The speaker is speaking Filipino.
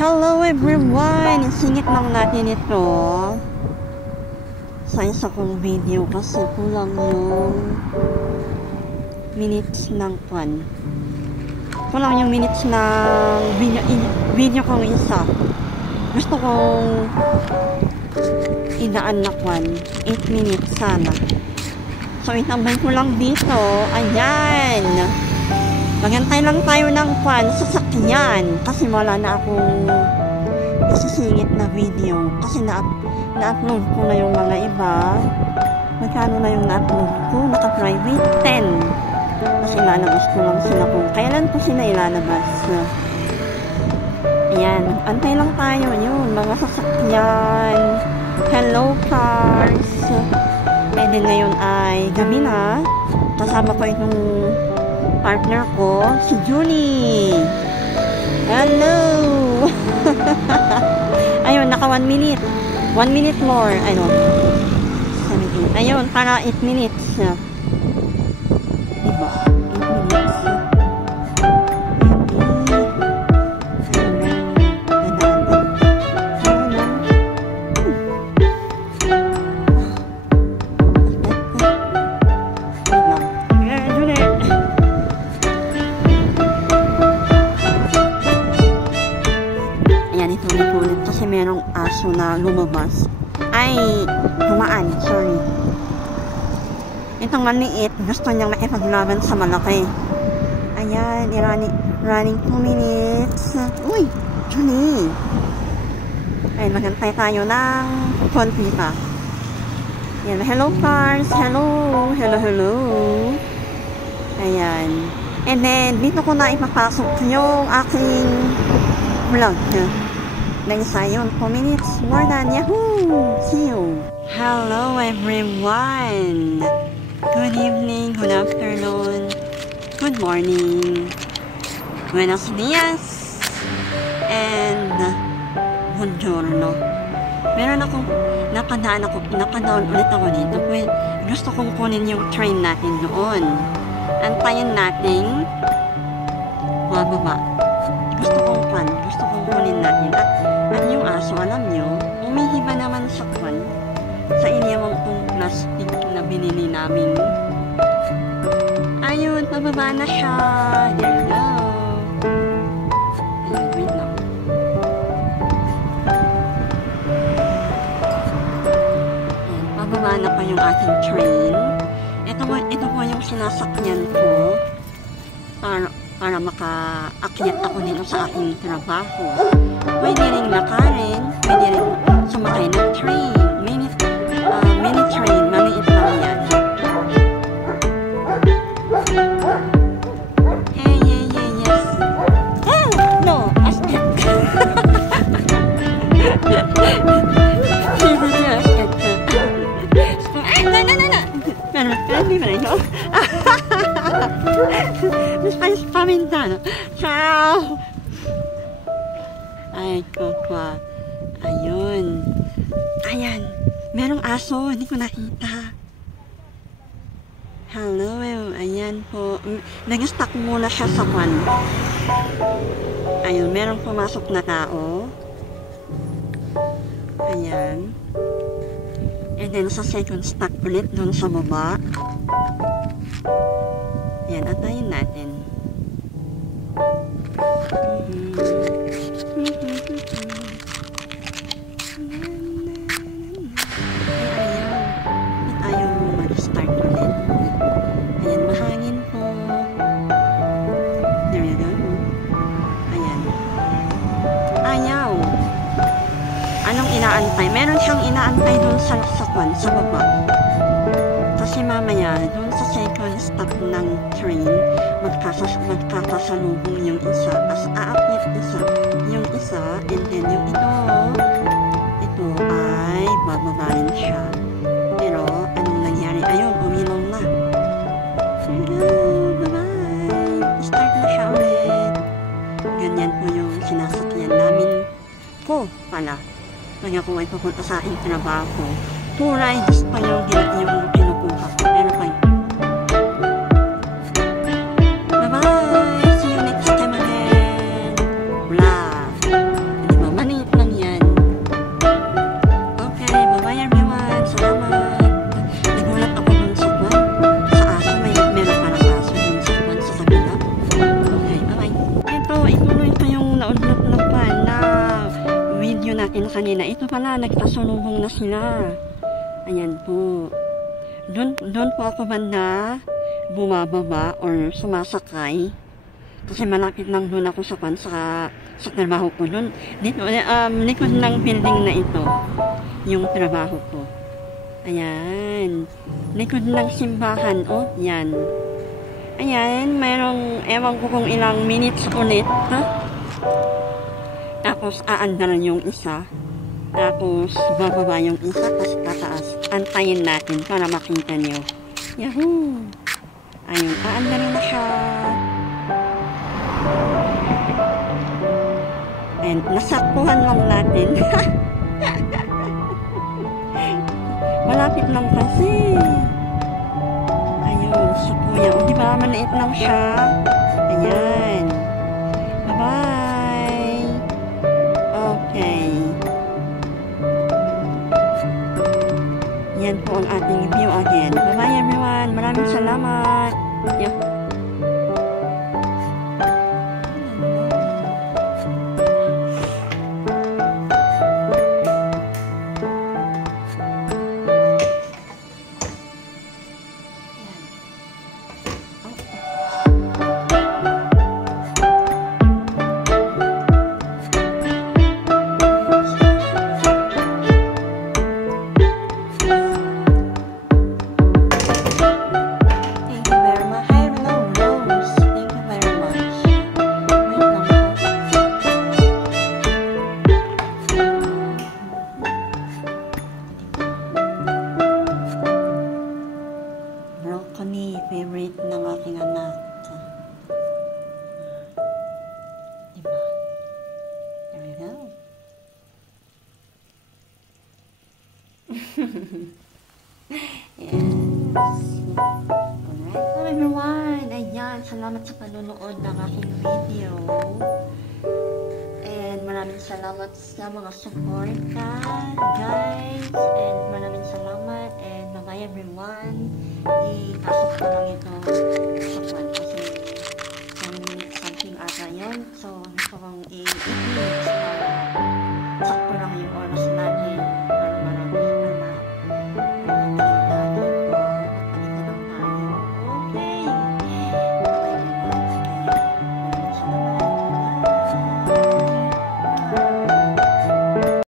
Hello everyone! Isingit lang natin ito sa isa kong video kasi kulang yung minutes ng kwan. Kulang yung minutes ng video kong isa. Gusto kong idaan na kwan. 8 minutes sana. So itambay ko lang dito. Ayan! Magantay lang tayo ng kwan sa sakyan kasi wala na akong isisingit na video kasi na-upload ko na yung mga iba. Magkano na yung na-upload ko? Naka-private 10 kasi ilalabas ko lang sila kung kailan ko sila ilalabas. Ayan, antay lang tayo yun, mga sasakyan. Hello cars. And then ngayon ay gabi na. Kasama ko itong partner ko, si Junie. Hello! Ayun, naka 1 minute. 1 minute more. Ano? 17. Ayun, para 8 minutes. Diba? 8 minutes. Kasi merong aso na lumabas. Ay, dumaan. Sorry. Itong maliit, gusto niyang makipaglaban sa malaki. Ayan, running 2 minutes. Uy, Junie. Ay, magantay tayo ng konti pa. Ayan, hello cars. Hello. Hello, hello. Ayan. And then, dito ko na ipapasok yung aking vlog. Nag-sayon 2 minutes more than Yahoo! See you! Hello everyone! Good evening, good afternoon, good morning, buenos dias, and buongiorno. Meron akong napadaan ulit ako dito. Gusto kong kunin yung train natin doon. Antayin natin bababa. Gusto kong kunin natin. At yung aso, alam nyo, umihiba naman sa kwan. Sa inyawang kong plastic na binili namin. Ayun, pababa na siya. There you go. Ayun, wait lang. Ayun, pababa na pa yung ating train. Ito po yung sinasakyan ko. Para makaakyat ako dito sa aking trabaho. Pwede rin lakarin, pwede rin sumakay ng train. Mini train, maliit lang yan. Hey, yes. No, asket. No. Hindi pa rin, no? Miss Pamintano. Ciao! Ay, kokwa. Ayun. Ayan. Merong aso. Hindi ko nakita. Hello. Ayan po. Nag-stuck muna siya sa kwan. Ayun. Merong pumasok na tao. Ayan. And then sa second stuck ulit dun sa baba. Ayan. Atayin natin. Ayaw mag-start ulit. Ayan, mahangin po. There you go. Ayan. Ayaw. Anong inaantay? Meron siyang inaantay doon sa kwan, sa baba. Kasi mamaya, doon sa second stop ng train, magkakasalubong yung isa. Tapos aakyat yung isa, and then yung ito ay bababa rin siya. Pero, anong nangyari? Ayun, umilaw na. Hello, bye-bye! Start na siya ulit. Ganyan po yung sinasakyan namin ko pala. Pag ako ay papunta sa aking trabaho, 2 rides pa yung kinukuha ko. Pero pag bye-bye! See you next time again! Blah! kanina. Ito pala, nagkasalubong na sila. Ayan po. Doon po ako banda bumababa or sumasakay. Kasi malapit lang doon ako sa trabaho ko doon. Dito, likod ng building na ito, yung trabaho ko. Ayan. Likod ng simbahan, oh, yan. Ayan, mayroong, ewan ko kung ilang minutes ulit, ha? Tapos, aandaran yung isa. Tapos, bababa yung isa, tapos tataas. Antayin natin para makita nyo. Yahoo! Ayun, aandaran na siya. And, nasaktuhan lang natin. Malapit lang kasi. Ayun, si Kuya. O, diba, maliit lang siya. Ayan. Bye-bye. Okay. Yan po ang ating view again. Bye-bye everyone. Maraming salamat. Broccoli, favorite ng aking anak. Diba? There we go. Yes. Alright, so everyone. Ayan, salamat sa panonood ng aking video. And maraming salamat sa mga suporta, guys. And maraming salamat. And bye-bye everyone. Pasok ko lang ito sa kwan kasi 10 minutes something ata yun. So, gusto kong i-minutes para sakto lang yung oras